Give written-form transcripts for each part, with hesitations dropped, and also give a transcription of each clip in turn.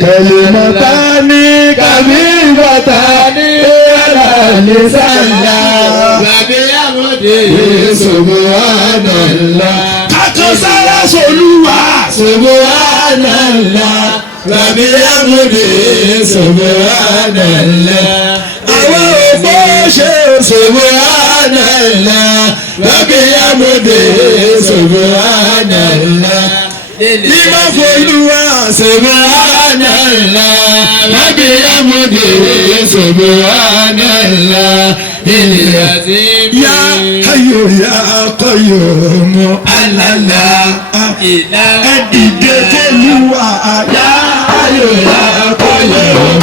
كلمتان خفيفتان على اللسان وبحمده سبحان الله كاكسارا سولوا سبحان الله وبحمده سبحان الله سبحان الله وبحمده سبحان الله لما فلوا سبحان الله وبحمده سبحان الله يا حي يا قيوم الله أديك فلوا يا حي يا قيوم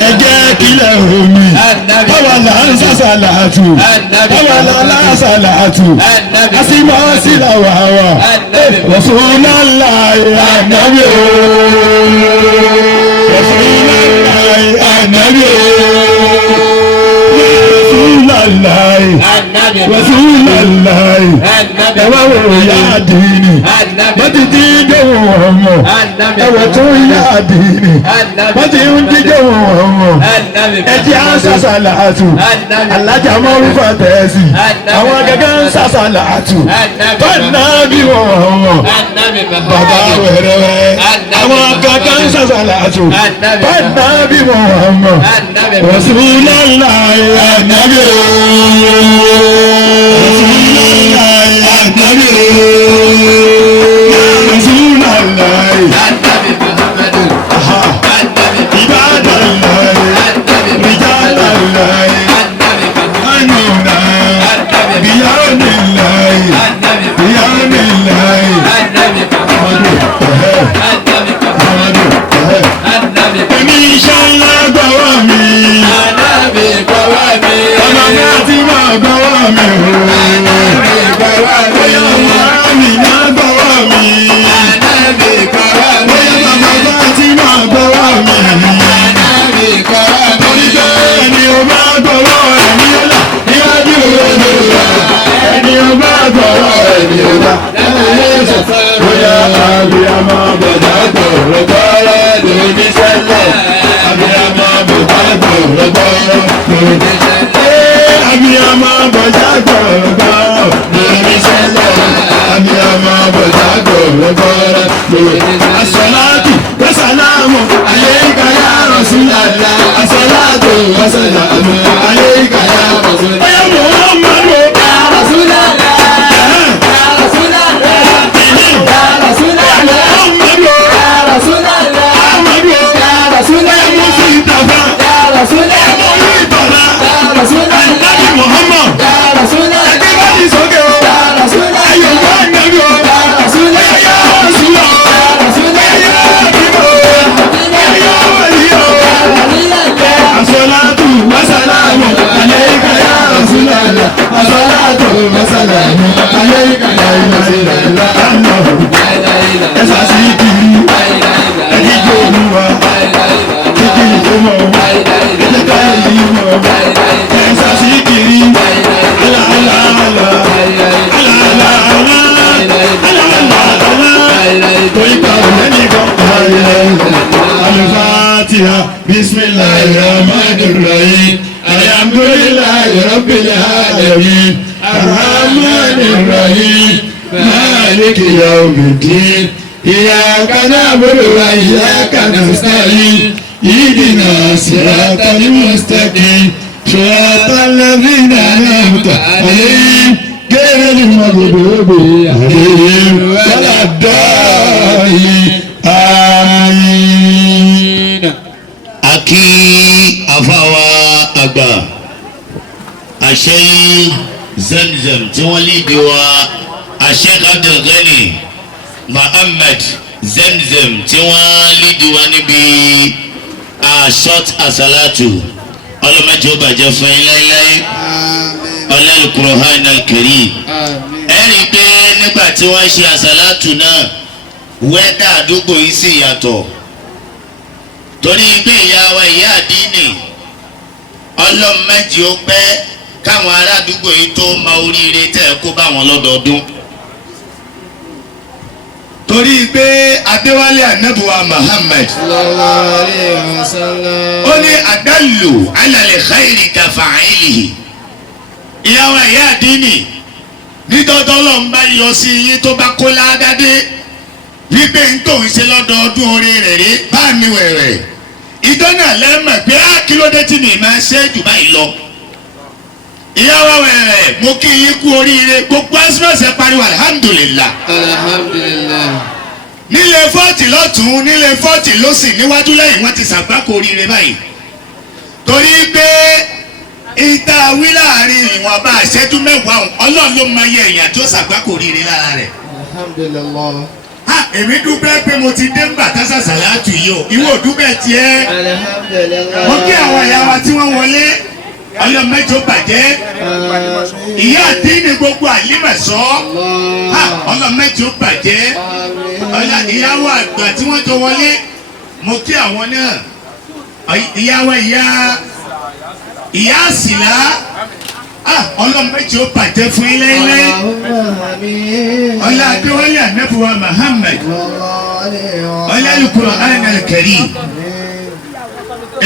ẹ jẹ́ kílẹ̀ omi àwa là ń sàṣàlátù àwa là ń sàṣàlátù àsìmọ́ sílà wà wà Rasulullah ànábì o Rasulullah ànábì o Rasulullah ẹwà wò yá àdínì bàtí tí jẹ́wọ́ ọmọ ẹwà tó yá àdínì bàtí ń jíjẹ́wọ́ ọmọ ẹjẹ́ à ń sàṣàlátù alájà mọ́rúfà tẹ̀sí àwọn gẹ́gẹ́ ń sàṣàlátù bàtà bí wọ́n ọmọ bàbá wẹ̀rẹ̀wẹ̀ àwọn gẹ́gẹ́ ń sàṣàlátù bàtà bí wọ́n ọmọ Rasulullah ànábì o. As-salatu wa salamu alayka ya Rasulallah. As-salatu wa salamu alayka ya Rasulallah. Ya Muhammad ya Rasulallah. Ya Rasulallah. Ya Rasulallah. Muhammad ya Rasulallah. Ahmad ya Rasulallah. Ya Mustafa ya Rasulallah. Ya Mustafa ya Rasulallah. Nabi Muhammad ya Rasulallah. Adibadi soke ya Rasulallah. Ayo Nabi ya Rasulallah. Ya Rasulallah. As-salatu wa salamu alayka ya Rasulallah. As-salatu wa salamu alayka ya Rasulallah. Esa sikiri ẹni tó olúwa kíkì ìfowó ẹlẹ́ka ìyíwọ̀ esa sikiri alaala torí ká lẹ́ni kan Al-Fatiha bismillahir rahmanir rahim alhamdulillahi rabbil alamin arrahmanir rahim maliki yawmiddin iyyaka na'budu wa iyyaka nasta'in ihdina siratal mustaqim siratal ladzina an'amta alayhim ghayril maghdubi alayhim waladdallin àmín. Akí àfàwà àgbà àṣẹ Zamzam tí wọ́n léde wa àṣẹ Abdulgani Muhammad Zamzam tí wọ́n léde wa níbi short asalatu ọlọ́mọdé ó bàjẹ́ fún yín láíláí ọlọ́run Qur'an al-Karim. Ẹ rí i pé nígbà tí wọ́n ṣe asalatu náà wẹ́dà àdúgbò yìí sì yàtọ̀ torí pé ìyá wa ìyá àdínì ọlọ́mọdé ó pẹ́ káwọn ará àdúgbò yìí tó ma oríire tẹ́ ẹ kó bá wọn lọ́dọọdún. Torí pé Adéwálé Ànábùwà Muhammad ó ní àdálù alàlẹ̀ khairi kafa'ilihi. Ìyá wa ìyá àdínì nítọ́tọ́ lọ́n bá yọ sí yín tó bá kó ládádé wípé ń tó ń ṣe lọ́dọọdún orí rẹ̀ rí bá mi wẹ̀rẹ̀ ìjọ náà lẹ́mọ̀ pé kí ló dé tí mi máa ṣe jù báyìí lọ. Ìyá wa wẹ̀rẹ̀ mo kí yín kú oríire gbogbo ẹ́sìmọ̀sẹ̀ pariwo alhamdulillah. Alhamdulillah. Nílé fọ́ọ̀tì lọ́tún nílé fọ́ọ̀tì lọ́sì níwájú lẹ́yìn wọ́n ti ṣàgbákò oríire báyìí. Torí pé ìta wí láàrin ìwọ̀nba ìṣẹ́jú mẹ́wàá Ọlọ́run ló máa yẹ èèyàn tó ṣàgbákò oríire lára rẹ̀. Alhamdulillah. Èmi dúpẹ́ pé mo ti dé ńgbà tásà sàlátù yìí o ìwọ dúpẹ́ tiẹ́. Alhamdulillah. Mo kí àwọn ìyá wa tí wọ́n wọlé ọlọ́mọdé ó bàjẹ́ ìyá àdínní gbogbo àlímọ̀sọ́ ọlọ́mọdé ó bàjẹ́ ìyàwó àgbà tí wọ́n jọ wọlé mo kí àwọn náà ìyàwó ìyá àsìlá ọlọ́mọdé ó bàjẹ́ fún ilé ilé ọlá adéwálé ànábùwà Muhammad ọlá al-Qur'an al-Karim.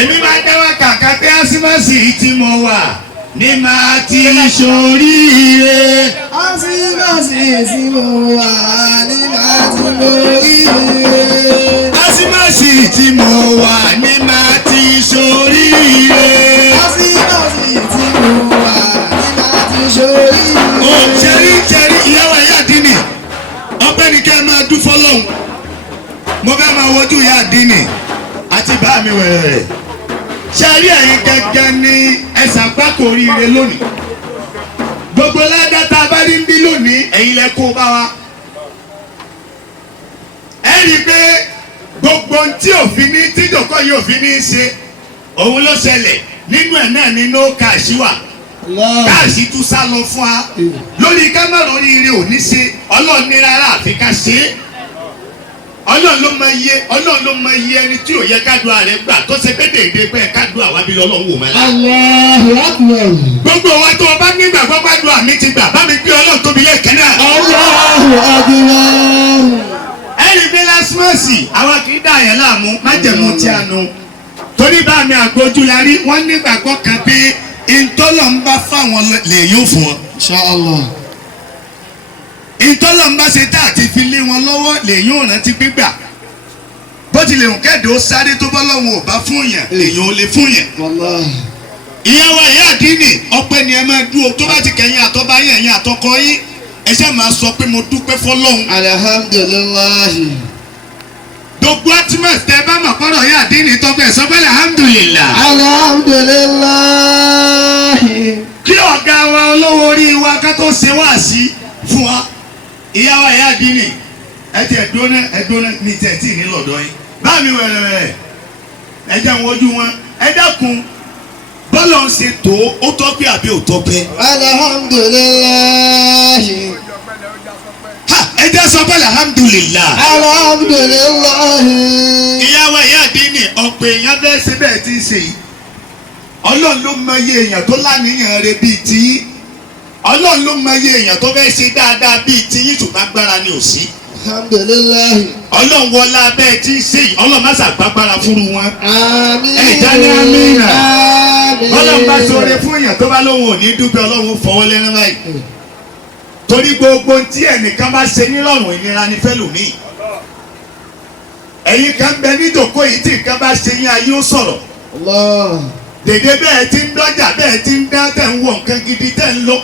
Èmi máa dáwọ́ kàkà pé Asimasi tí mo wà ní màá ti ṣoríire. Asimasi tí mo wà ní màá ti ṣoríire. Asimasi tí mo wà ní màá ti ṣoríire. Asimasi tí mo wà ní màá ti ṣoríire. Ó ṣẹ́rí ìyàwó ìyá àdínì ọpẹ́ ni kẹ́ ẹ máa dún fọlọ́hún. Mo fẹ́ máa wojú ìyá àdínì àti bá mi wẹ̀rẹ̀. Ṣẹ́rí ẹ̀yin gẹ́gẹ́ ní ẹ̀sán pákó oríire lónìí. Gbogbo ládá tá a bá rí ń bí lónìí ẹ̀yin lẹ kó bá wa. Ẹ rí i pé gbogbo tí òfin ní tíjọkọ́ yìí òfin ní í ṣe òun ló ṣẹlẹ̀ nínú ẹ̀ náà ní no cash wà. Káàsì tún sá lọ fún wa lórí kámẹ́rà oríire ò ní ṣe Ọlọ́run ní rárá àfi ká ṣe é. Ọlọ́run ló mọ iye ẹni tí ò yẹ kádùá rẹ̀ gbà tó ṣe pé dèédé pé kádùá wa bí Ọlọ́run wò mẹ́la. Allahu Akbar. Gbogbo wa tó o bá nígbàgbọ́ kádùá mi ti gbà bá mi gbé Ọlọ́run tóbi lẹ́ẹ̀kan náà. Allahu Akbar. Ẹ̀rí bí lásìmọ́sì àwa kì í dá àyàn láàmú májẹ̀mú tí a nu. Torí bá mi àgbójú la rí wọ́n nígbàgbọ́ kan pé ìtọ́lọ̀ ń bá fáwọn lè yóò fún wọn. Inshallah. Ìtọ́lọ̀ ń bá ṣe tá àti fi lé wọn lọ́wọ́ lèyìn ò rántí gbígbà bó tilẹ̀ ń kẹ́dùn sáré tó bá lọ́wọ́ ò bá fún yàn lèyìn ò lè fún yàn. ìyàwó ìyá àdínì ọpẹ́ ni ẹ máa dúró tó bá ti kẹyìn àtọ́ba yẹn àtọkọ yín ẹ ṣe máa sọ pé mo dúpẹ́ fọlọ́hún. Alhamdulillahi. gbogbo atimas tẹ bá mọ̀ kọ́rọ̀ ìyá àdínì tọ́pẹ́ sọ pé alhamdulillah. Alhamdulillahi. kí ọ̀gá wa olówó orí wa ká tó ṣe wá sí fún wa ìyàwó ìyá àdínì ẹ ti ẹ̀dọ́nà ní tẹ̀tí ní lọ́dọ̀ yín bá mi wẹ̀rẹ̀ ẹ jẹ́ ń wojú wọn ẹ dákun bọ́lọ̀ ń ṣe tó ó tọ́pẹ́ àbí ò tọ́pẹ́. Alhamdulillahi. ẹ jẹ́ sọ pé alhamdulillah. Alhamdulillahi. ìyàwó ìyá àdínì ọ̀pọ̀ èèyàn bẹ́ẹ̀ ṣe bẹ́ẹ̀ ti ń ṣe yìí Ọlọ́run ló mọ iye èèyàn tó láníyàn rẹ̀ bíi tiyín Ọlọ́run ló mọ iye èèyàn tó fẹ́ ṣe dáadáa bíi tiyín ṣùgbọ́n agbára ni ò sí. Alhamdulillahi. Ọlọ́run wọlá bẹ́ẹ̀ tí ń ṣe yìí Ọlọ́run má ṣàgbágbára fúru wọn. Àmín. ẹ̀já ní amínà. Àmín. Ọlọ́run bá ṣoore fún èèyàn tó bá lóun ò ní dúpẹ́ Ọlọ́run fọwọ́ lẹ́nu báyìí. torí gbogbo tí ẹnìkan bá ṣe nírọ̀rùn ìnira ni fẹ́lòmíì. ẹ̀yin kan bẹ níjòkó yìí tí nǹkan bá ṣe yín ayé ó sọ̀rọ̀. Allah. dèdè bẹ́ẹ̀ ti ń dọ́jà bẹ́ẹ̀ ti ń dá tẹ̀ ń wọ̀ nǹkan gidi tẹ̀ ń lọ